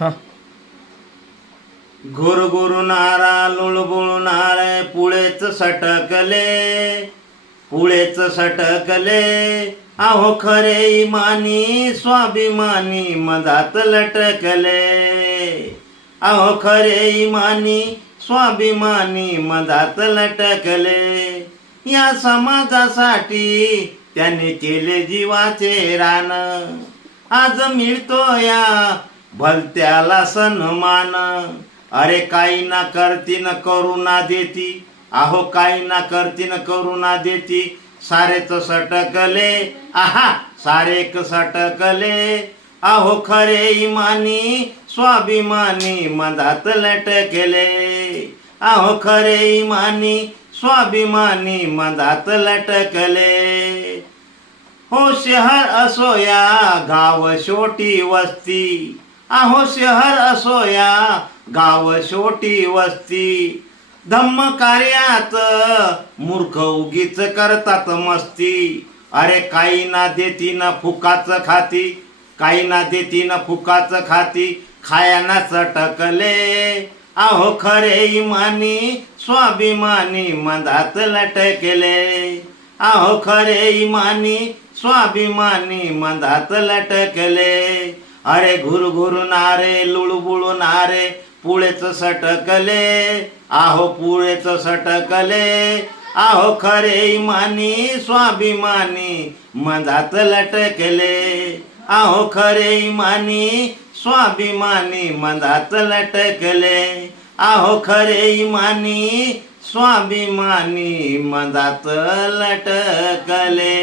हा. घुरघुरणारा लुळबुळणारे पुळेच सटकले अहो खरे इमानी स्वाभिमानी मधात लटकले अहो खरे इमानी स्वाभिमानी मधात लटकले या समाजासाठी त्यांनी केले जीवाचे रान आज मिळतो या भलत्याला सन्मान अरे काही ना करती न करुणा देती अहो काही ना करती न करुणा देती सारेच सटकले आहा सारेक सटकले अहो खरे इमानी स्वाभिमानी मधात लटकले अहो खरे इमानी स्वाभिमानी मधात लटकले हो शहर असो या गाव छोटी वस्ती अहो शहर असो या गाव छोटी वस्ती धम्म कार्यात मूर्ख उगीच करतात मस्ती अरे काही ना देती ना फुकाच खाती काही ना देती ना फुकाच खाती खायाना चटकले अहो खरे इमानी स्वाभिमानी मधात लटकले अहो खरे इमानी स्वाभिमानी मधात लटकले अरे घुरघुरणारे लुळबुळणारे पुळेच सटकले आहो पुळेच सटकले आहो खरे इमानी स्वाभिमानी मधात लटकले आहो खरे इमानी स्वाभिमानी मधात लटकले आहो खरे इमानी स्वाभिमानी मधात लटकले.